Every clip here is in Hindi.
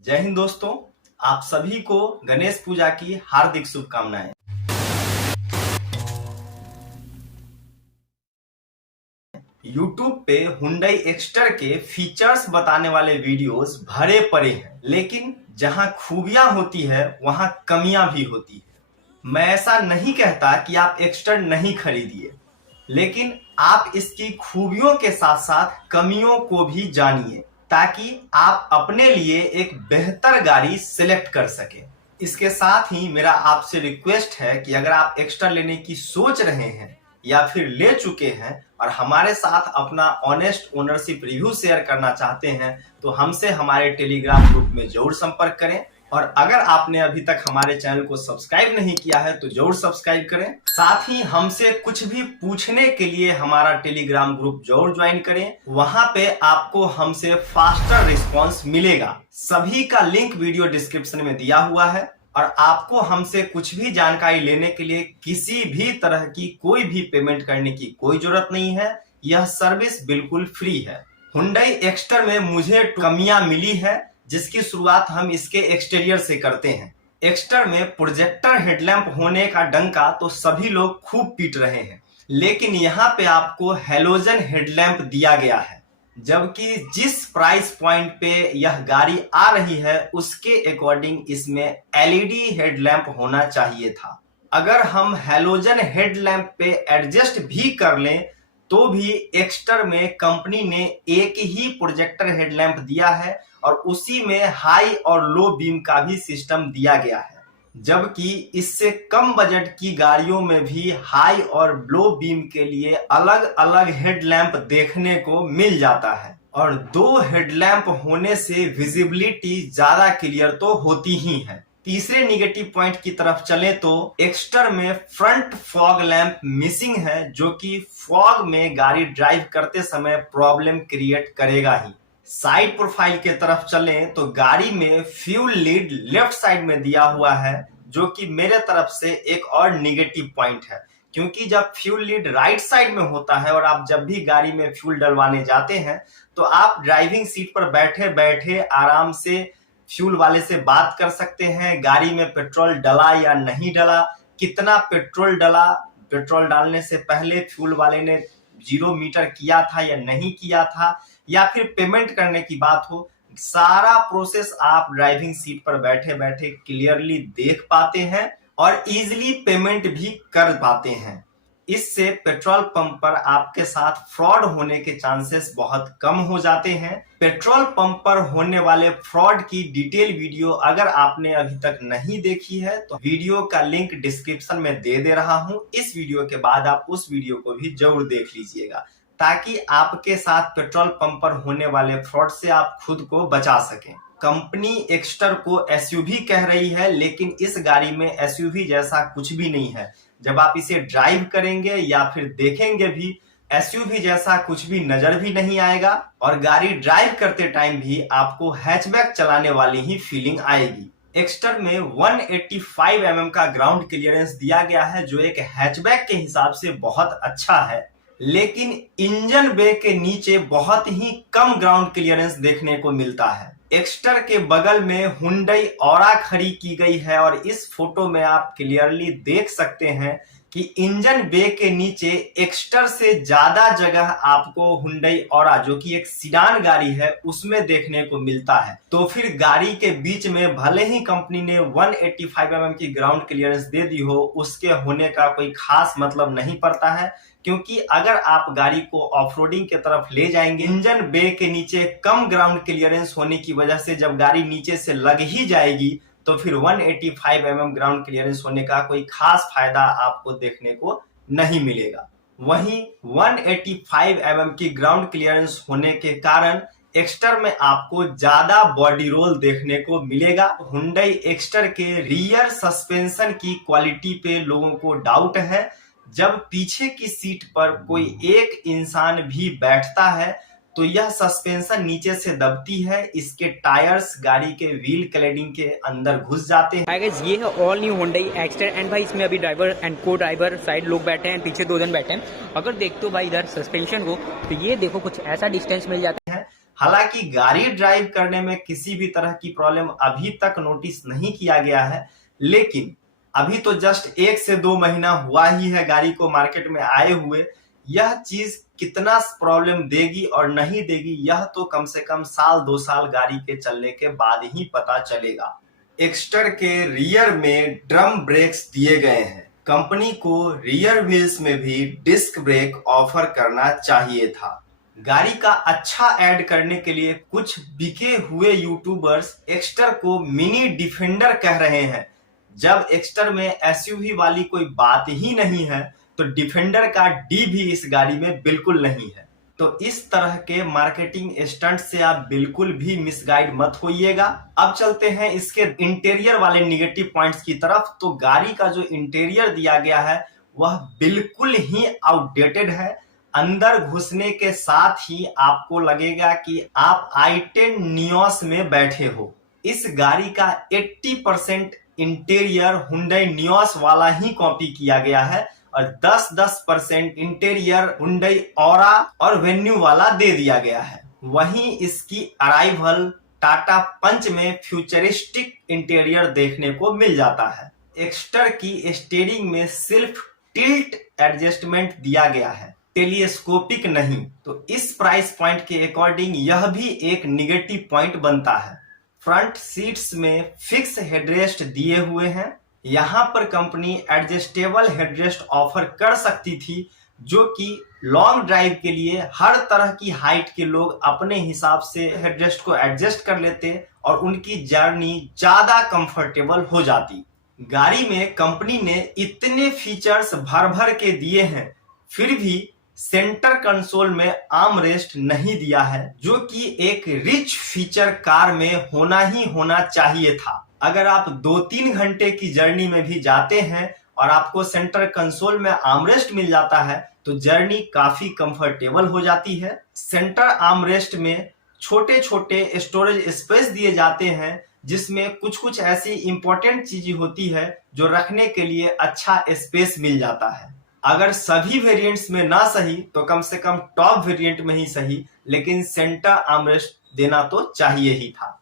जय हिंद दोस्तों, आप सभी को गणेश पूजा की हार्दिक शुभकामनाएं। YouTube पे Hyundai एक्स्टर के फीचर्स बताने वाले वीडियोस भरे पड़े हैं, लेकिन जहां खूबियां होती है वहां कमियां भी होती है। मैं ऐसा नहीं कहता कि आप एक्स्टर नहीं खरीदिए, लेकिन आप इसकी खूबियों के साथ साथ कमियों को भी जानिए ताकि आप अपने लिए एक बेहतर गाड़ी सिलेक्ट कर सकें। इसके साथ ही मेरा आपसे रिक्वेस्ट है कि अगर आप एक्स्ट्रा लेने की सोच रहे हैं या फिर ले चुके हैं और हमारे साथ अपना ऑनेस्ट ओनरशिप रिव्यू शेयर करना चाहते हैं तो हमसे हमारे टेलीग्राम ग्रुप में जरूर संपर्क करें। और अगर आपने अभी तक हमारे चैनल को सब्सक्राइब नहीं किया है तो जरूर सब्सक्राइब करें। साथ ही हमसे कुछ भी पूछने के लिए हमारा टेलीग्राम ग्रुप जरूर ज्वाइन करें, वहां पे आपको हमसे फास्टर रिस्पांस मिलेगा। सभी का लिंक वीडियो डिस्क्रिप्शन में दिया हुआ है और आपको हमसे कुछ भी जानकारी लेने के लिए किसी भी तरह की कोई भी पेमेंट करने की कोई जरूरत नहीं है। यह सर्विस बिल्कुल फ्री है। Hyundai एक्स्टर में मुझे कमियां मिली है, जिसकी शुरुआत हम इसके एक्सटीरियर से करते हैं। एक्स्टर में प्रोजेक्टर हेडलैम्प होने का डंका तो सभी लोग खूब पीट रहे हैं, लेकिन यहाँ पे आपको हैलोजन हेडलैम्प दिया गया है, जबकि जिस प्राइस पॉइंट पे यह गाड़ी आ रही है उसके अकॉर्डिंग इसमें एलईडी हेडलैम्प होना चाहिए था। अगर हम हैलोजन हेडलैम्प पे एडजस्ट भी कर लें तो भी एक्स्टर में कंपनी ने एक ही प्रोजेक्टर हेडलैम्प दिया है और उसी में हाई और लो बीम का भी सिस्टम दिया गया है, जबकि इससे कम बजट की गाड़ियों में भी हाई और लो बीम के लिए अलग अलग हेडलैम्प देखने को मिल जाता है। और दो हेडलैम्प होने से विजिबिलिटी ज्यादा क्लियर तो होती ही है। तीसरे निगेटिव पॉइंट की तरफ चले तो एक्स्टर में फ्रंट फॉग लैंप मिसिंग है, जो कि फॉग में गाड़ी ड्राइव करते समय प्रॉब्लम क्रिएट करेगा ही। साइड प्रोफाइल के तरफ चलें तो गाड़ी में फ्यूल लीड लेफ्ट साइड में दिया हुआ है, जो कि मेरे तरफ से एक और निगेटिव पॉइंट है, क्योंकि जब फ्यूल लीड राइट साइड में होता है और आप जब भी गाड़ी में फ्यूल डलवाने जाते हैं तो आप ड्राइविंग सीट पर बैठे बैठे आराम से फ्यूल वाले से बात कर सकते हैं, गाड़ी में पेट्रोल डला या नहीं डला, कितना पेट्रोल डला, पेट्रोल डालने से पहले फ्यूल वाले ने 0 मीटर किया था या नहीं किया था, या फिर पेमेंट करने की बात हो, सारा प्रोसेस आप ड्राइविंग सीट पर बैठे बैठे क्लियरली देख पाते हैं और इजीली पेमेंट भी कर पाते हैं। इससे पेट्रोल पंप पर आपके साथ फ्रॉड होने के चांसेस बहुत कम हो जाते हैं। पेट्रोल पंप पर होने वाले फ्रॉड की डिटेल वीडियो अगर आपने अभी तक नहीं देखी है तो वीडियो का लिंक डिस्क्रिप्शन में दे रहा हूं। इस वीडियो के बाद आप उस वीडियो को भी जरूर देख लीजिएगा, ताकि आपके साथ पेट्रोल पंप पर होने वाले फ्रॉड से आप खुद को बचा सकें। कंपनी एक्स्टर को एसयूवी कह रही है, लेकिन इस गाड़ी में एसयूवी जैसा कुछ भी नहीं है। जब आप इसे ड्राइव करेंगे या फिर देखेंगे भी, एसयूवी जैसा कुछ भी नजर भी नहीं आएगा और गाड़ी ड्राइव करते टाइम भी आपको हैचबैक चलाने वाली ही फीलिंग आएगी। एक्स्टर में 185 mm का ग्राउंड क्लियरेंस दिया गया है, जो एक हैचबैक के हिसाब से बहुत अच्छा है, लेकिन इंजन बे के नीचे बहुत ही कम ग्राउंड क्लियरेंस देखने को मिलता है। एक्स्टर के बगल में Hyundai ऑरा खड़ी की गई है और इस फोटो में आप क्लियरली देख सकते हैं कि इंजन बे के नीचे एक्स्टर से ज्यादा जगह आपको Hyundai ऑरा, जो कि एक सिडान गाड़ी है, उसमें देखने को मिलता है। तो फिर गाड़ी के बीच में भले ही कंपनी ने 185 mm की ग्राउंड क्लियरेंस दे दी हो, उसके होने का कोई खास मतलब नहीं पड़ता है, क्योंकि अगर आप गाड़ी को ऑफरोडिंग के तरफ ले जाएंगे, इंजन बे के नीचे कम ग्राउंड क्लियरेंस होने की वजह से जब गाड़ी नीचे से लग ही जाएगी तो फिर 185 mm ग्राउंड क्लियरेंस होने का कोई खास फायदा आपको देखने को नहीं मिलेगा। वहीं 185 mm की ग्राउंड क्लियरेंस होने के कारण एक्स्टर में आपको ज्यादा बॉडी रोल देखने को मिलेगा। Hyundai एक्स्टर के रियर सस्पेंशन की क्वालिटी पे लोगों को डाउट है। जब पीछे की सीट पर कोई एक इंसान भी बैठता है तो यह सस्पेंशन नीचे से दबती है, इसके टायर्स गाड़ी के व्हील क्लैडिंग के अंदर घुस जाते हैं। हाय गाइस, ये है all new Hyundai Exter and भाई इसमें अभी ड्राइवर एंड को ड्राइवर साइड लोग बैठे हैं, पीछे 2 जन बैठे हैं। अगर देखते हो भाई इधर सस्पेंशन को, तो ये देखो कुछ ऐसा डिस्टेंस मिल जाता है। हालांकि गाड़ी ड्राइव करने में किसी भी तरह की प्रॉब्लम अभी तक नोटिस नहीं किया गया है, लेकिन अभी तो जस्ट 1 से 2 महीना हुआ ही है गाड़ी को मार्केट में आए हुए। यह चीज कितना प्रॉब्लम देगी और नहीं देगी यह तो कम से कम साल 2 साल गाड़ी के चलने के बाद ही पता चलेगा। एक्स्टर के रियर में ड्रम ब्रेक्स दिए गए हैं। कंपनी को रियर व्हील्स में भी डिस्क ब्रेक ऑफर करना चाहिए था। गाड़ी का अच्छा ऐड करने के लिए कुछ बिके हुए यूट्यूबर्स एक्स्टर को मिनी डिफेंडर कह रहे हैं। जब एक्स्टर में एसयूवी वाली कोई बात ही नहीं है तो डिफेंडर का डी भी इस गाड़ी में बिल्कुल नहीं है। तो इस तरह के मार्केटिंग स्टंट से आप बिल्कुल भी मिसगाइड मत होइएगा। अब चलते हैं इसके इंटीरियर वाले निगेटिव पॉइंट्स की तरफ। तो गाड़ी का जो इंटीरियर दिया गया है वह बिल्कुल ही आउटडेटेड है। अंदर घुसने के साथ ही आपको लगेगा कि आप i10 नियोस में बैठे हो। इस गाड़ी का 80% इंटीरियर हुंडई नियोस वाला ही कॉपी किया गया है और 10% इंटीरियर हुंडई ऑरा और वेन्यू वाला दे दिया गया है। वहीं इसकी अराइवल टाटा पंच में फ्यूचरिस्टिक इंटीरियर देखने को मिल जाता है। एक्स्टर की स्टीयरिंग में सिर्फ टिल्ट एडजस्टमेंट दिया गया है, टेलीस्कोपिक नहीं। तो इस प्राइस पॉइंट के अकॉर्डिंग यह भी एक निगेटिव पॉइंट बनता है। फ्रंट सीट्स में फिक्स हेडरेस्ट दिए हुए हैं। यहाँ पर कंपनी एडजस्टेबल हेडरेस्ट ऑफर कर सकती थी, जो कि लॉन्ग ड्राइव के लिए हर तरह की हाइट के लोग अपने हिसाब से हेडरेस्ट को एडजस्ट कर लेते और उनकी जर्नी ज्यादा कंफर्टेबल हो जाती। गाड़ी में कंपनी ने इतने फीचर्स भर भर के दिए हैं, फिर भी सेंटर कंसोल में आर्म रेस्ट नहीं दिया है, जो कि एक रिच फीचर कार में होना ही होना चाहिए था। अगर आप 2-3 घंटे की जर्नी में भी जाते हैं और आपको सेंटर कंसोल में आर्मरेस्ट मिल जाता है तो जर्नी काफी कंफर्टेबल हो जाती है। सेंटर आर्मरेस्ट में छोटे छोटे स्टोरेज स्पेस दिए जाते हैं, जिसमें कुछ कुछ ऐसी इंपॉर्टेंट चीजें होती है जो रखने के लिए अच्छा स्पेस मिल जाता है। अगर सभी वेरिएंट्स में ना सही तो कम से कम टॉप वेरिएंट में ही सही, लेकिन सेंटर आर्मरेस्ट देना तो चाहिए ही था।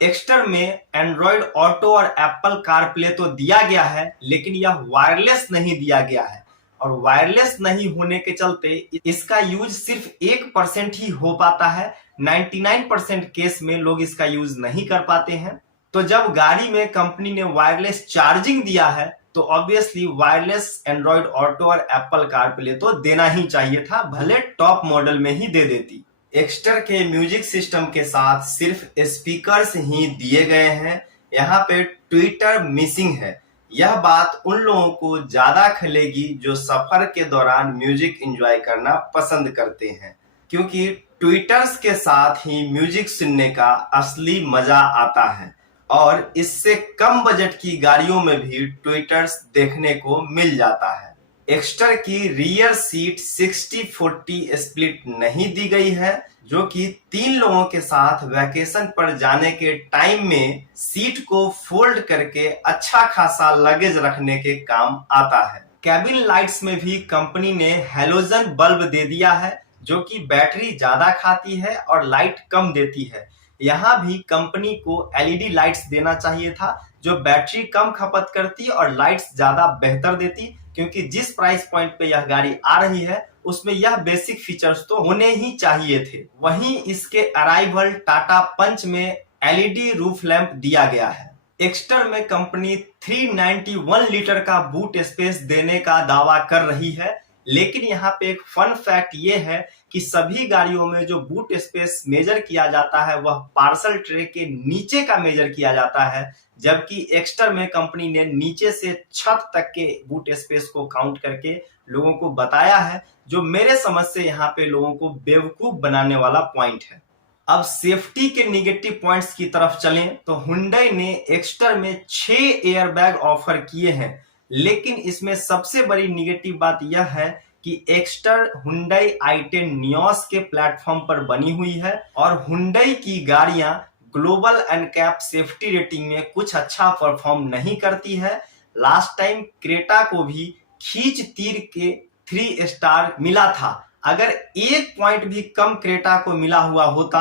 एक्स्टर में एंड्रॉइड ऑटो और एप्पल कारप्ले तो दिया गया है, लेकिन यह वायरलेस नहीं दिया गया है और वायरलेस नहीं होने के चलते इसका यूज सिर्फ 1% ही हो पाता है। 99% केस में लोग इसका यूज नहीं कर पाते हैं। तो जब गाड़ी में कंपनी ने वायरलेस चार्जिंग दिया है तो ऑब्वियसली वायरलेस एंड्रॉइड ऑटो और एप्पल कारप्ले तो देना ही चाहिए था, भले टॉप मॉडल में ही दे देती। एक्स्टर के म्यूजिक सिस्टम के साथ सिर्फ स्पीकर्स ही दिए गए हैं। यहाँ पे ट्विटर मिसिंग है। यह बात उन लोगों को ज्यादा खलेगी जो सफर के दौरान म्यूजिक एंजॉय करना पसंद करते हैं, क्योंकि ट्विटर्स के साथ ही म्यूजिक सुनने का असली मजा आता है और इससे कम बजट की गाड़ियों में भी ट्विटर्स देखने को मिल जाता है। एक्स्टर की रियर सीट 60-40 स्प्लिट नहीं दी गई है, जो कि 3 लोगों के साथ वैकेशन पर जाने के टाइम में सीट को फोल्ड करके अच्छा खासा लगेज रखने के काम आता है। कैबिन लाइट्स में भी कंपनी ने हैलोजन बल्ब दे दिया है, जो कि बैटरी ज्यादा खाती है और लाइट कम देती है। यहाँ भी कंपनी को एलईडी लाइट्स देना चाहिए था, जो बैटरी कम खपत करती और लाइट्स ज्यादा बेहतर देती, क्योंकि जिस प्राइस पॉइंट पे यह गाड़ी आ रही है उसमें यह बेसिक फीचर्स तो होने ही चाहिए थे। वहीं इसके अराइवल टाटा पंच में एलईडी रूफ लैंप दिया गया है। एक्स्टर में कंपनी 391 लीटर का बूट स्पेस देने का दावा कर रही है, लेकिन यहाँ पे एक फन फैक्ट ये है कि सभी गाड़ियों में जो बूट स्पेस मेजर किया जाता है वह पार्सल ट्रे के नीचे का मेजर किया जाता है, जबकि एक्स्टर में कंपनी ने नीचे से छत तक के बूट स्पेस को काउंट करके लोगों को बताया है, जो मेरे समझ से यहाँ पे लोगों को बेवकूफ बनाने वाला पॉइंट है। अब सेफ्टी के नेगेटिव पॉइंट्स की तरफ चलें तो हुंडई ने एक्स्टर में 6 एयरबैग ऑफर किए हैं, लेकिन इसमें सबसे बड़ी नेगेटिव बात यह है कि एक्स्टर हुंडई i10 नियोस के प्लेटफॉर्म पर बनी हुई है और हुंडई की गाड़ियां ग्लोबल एनकैप सेफ्टी रेटिंग में कुछ अच्छा परफॉर्म नहीं करती है। लास्ट टाइम क्रेटा को भी खींच तीर के 3 स्टार मिला था। अगर 1 पॉइंट भी कम क्रेटा को मिला हुआ होता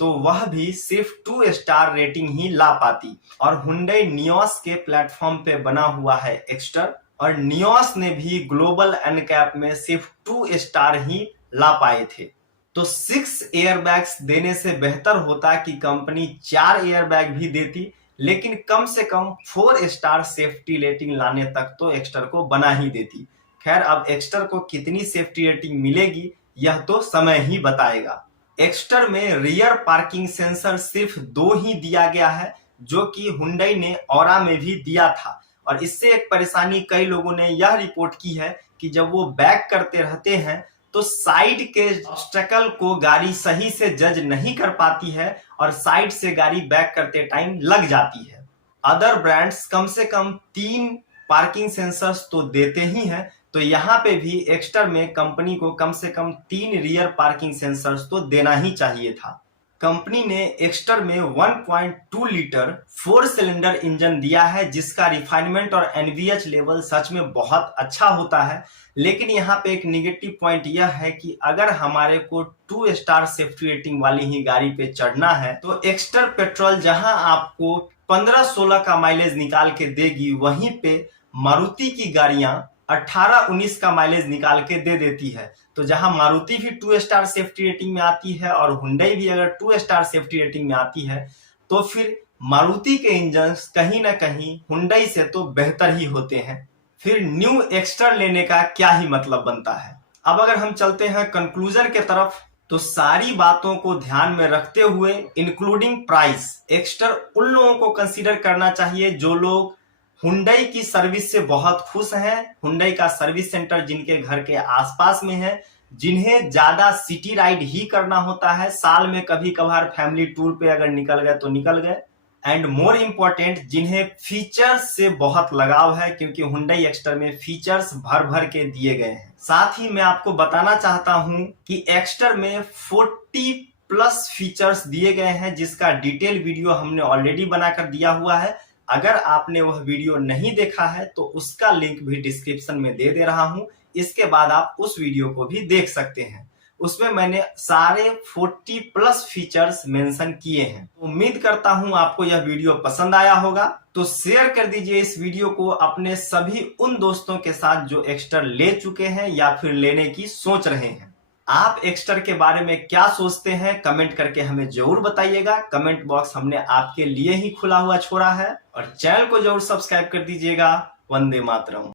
तो वह भी सिर्फ 2 स्टार रेटिंग ही ला पाती। और Hyundai Nios के प्लेटफॉर्म पे बना हुआ है एक्स्टर, और नियोस ने भी ग्लोबल एनकैप में सिर्फ 2 स्टार ही ला पाए थे। तो 6 एयरबैग्स देने से बेहतर होता कि कंपनी 4 एयरबैग भी देती, लेकिन कम से कम 4 स्टार सेफ्टी रेटिंग लाने तक तो एक्स्टर को बना ही देती। खैर, अब एक्स्टर को कितनी सेफ्टी रेटिंग मिलेगी यह तो समय ही बताएगा। एक्स्टर में रियर पार्किंग सेंसर सिर्फ 2 ही दिया गया है, जो कि Hyundai ने औरा में भी दिया था। और इससे एक परेशानी कई लोगों ने यह रिपोर्ट की है कि जब वो बैक करते रहते हैं तो साइड के ऑब्स्टेकल को गाड़ी सही से जज नहीं कर पाती है और साइड से गाड़ी बैक करते टाइम लग जाती है। अदर ब्रांड्स कम से कम 3 पार्किंग सेंसर्स तो देते ही हैं, तो यहाँ पे भी एक्स्टर में कंपनी को कम से कम 3 रियर पार्किंग सेंसर्स तो देना ही चाहिए था। कंपनी ने एक्स्टर में 1.2 लीटर 4 सिलेंडर इंजन दिया है, जिसका रिफाइनमेंट और एनवीएच लेवल सच में बहुत अच्छा होता है। लेकिन यहाँ पे एक निगेटिव पॉइंट यह है कि अगर हमारे को 2 स्टार सेफ्टी रेटिंग वाली ही गाड़ी पे चढ़ना है तो एक्स्टर पेट्रोल जहां आपको 15-16 का माइलेज निकाल के देगी, वहीं पे मारुति की गाड़ियां 18-19 का माइलेज निकाल के दे देती है। तो जहां मारुति भी 2 स्टार सेफ्टी रेटिंग में आती है और Hyundai भी अगर 2 स्टार सेफ्टी रेटिंग में आती है, तो फिर मारुति के इंजन कहीं ना कहीं Hyundai से तो बेहतर ही होते हैं। फिर न्यू एक्स्टर लेने का क्या ही मतलब बनता है। अब अगर हम चलते हैं कंक्लूजन के तरफ, तो सारी बातों को ध्यान में रखते हुए इंक्लूडिंग प्राइस, एक्स्टर उन लोगों को कंसीडर करना चाहिए जो लोग Hyundai की सर्विस से बहुत खुश हैं, Hyundai का सर्विस सेंटर जिनके घर के आसपास में है, जिन्हें ज्यादा सिटी राइड ही करना होता है, साल में कभी कभार फैमिली टूर पे अगर निकल गए तो निकल गए, एंड मोर इम्पोर्टेंट जिन्हें फीचर्स से बहुत लगाव है, क्योंकि Hyundai एक्स्टर में फीचर्स भर भर के दिए गए हैं। साथ ही मैं आपको बताना चाहता हूं कि एक्स्टर में 40+ फीचर्स दिए गए हैं, जिसका डिटेल वीडियो हमने ऑलरेडी बनाकर दिया हुआ है। अगर आपने वह वीडियो नहीं देखा है तो उसका लिंक भी डिस्क्रिप्शन में दे रहा हूं, इसके बाद आप उस वीडियो को भी देख सकते हैं। उसमें मैंने सारे 40+ फीचर्स मेंशन किए हैं। उम्मीद करता हूं आपको यह वीडियो पसंद आया होगा, तो शेयर कर दीजिए इस वीडियो को अपने सभी उन दोस्तों के साथ जो एक्स्टर ले चुके हैं या फिर लेने की सोच रहे हैं। आप एक्स्टर के बारे में क्या सोचते हैं कमेंट करके हमें जरूर बताइएगा। कमेंट बॉक्स हमने आपके लिए ही खुला हुआ छोड़ा है, और चैनल को जरूर सब्सक्राइब कर दीजिएगा। वंदे मातरम।